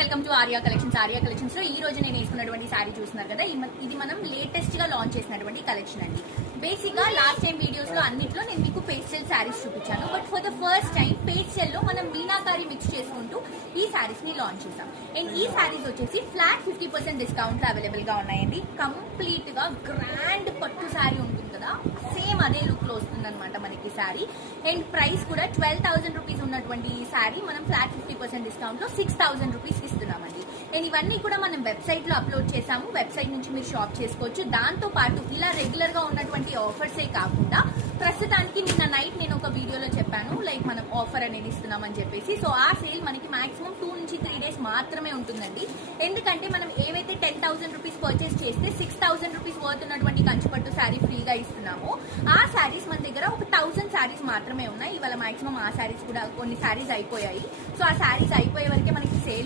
Welcome to Arya collections. Arya collections లో ఈ రోజు నేను వేసుకున్నటువంటి సారీ చూస్తున్నారు కదా, ఇది మనం లేటెస్ట్ గా లాంచ్ చేసినటువంటి కలెక్షన్ అండి. బేసిక్ గా లాస్ట్ టైం వీడియోస్ లో అన్నిట్లో నేను మీకు పేస్టల్ సారీస్ చూపించాను. But for the first time pastel లో మనం మీనాకారి మిక్స్ చేసుకుంటూ ఈ సారీస్ ని లాంచ్ చేసాం. అండ్ ఈ సారీస్ వచ్చేసి ఫ్లాట్ 50% డిస్కౌంట్ అవైలబుల్ గా ఉన్నాయండి. కంప్లీట్ గా గ్రాండ్ పట్టు సారీ ఉంటుంది కదా, సేమ్ అదే లుక్ లో వస్తుంది అనమాట మనకి సారీ. అండ్ ప్రైస్ కూడా 12,000 రూపీస్ ఉన్నటువంటి ఈ సారీ మనం ఫ్లాట్ 50% డిస్కౌంట్ లో 6,000 రూపీస్ ఇస్తున్నామండి. అండ్ ఇవన్నీ కూడా మనం వెబ్సైట్ లో అప్లోడ్ చేసాము. వెబ్సైట్ నుంచి మీరు షాప్ చేసుకోవచ్చు. దాంతో పాటు ఇలా రెగ్యులర్ గా ఉన్నటువంటి ఆఫర్సే కాకుండా ప్రస్తుతానికి నిన్న నైట్ నేను ఒక వీడియోలో చెప్పాను, లైక్ మనం ఆఫర్ అనేది ఇస్తున్నామని చెప్పేసి. సో ఆ సేల్ మనకి మాక్సిమం 2 నుంచి 3 డేస్ మాత్రమే ఉంటుందండి. ఎందుకంటే మనం ఏవైతే 10,000 రూపీస్ పర్చేస్ చేస్తే 6,000 రూపీస్ వర్త్ ఉన్నటువంటి కంచిపట్టు శారీ ఫ్రీగా ఇస్తున్నాము. ఆ శారీస్ మన దగ్గర ఒక 1,000 శారీస్ మాత్రమే ఉన్నాయి. ఇవాళ మాక్సిమం ఆ శారీస్ కూడా కొన్ని శారీస్ అయిపోయాయి. సో ఆ శారీస్ అయిపోయే వరకే మనకి సేల్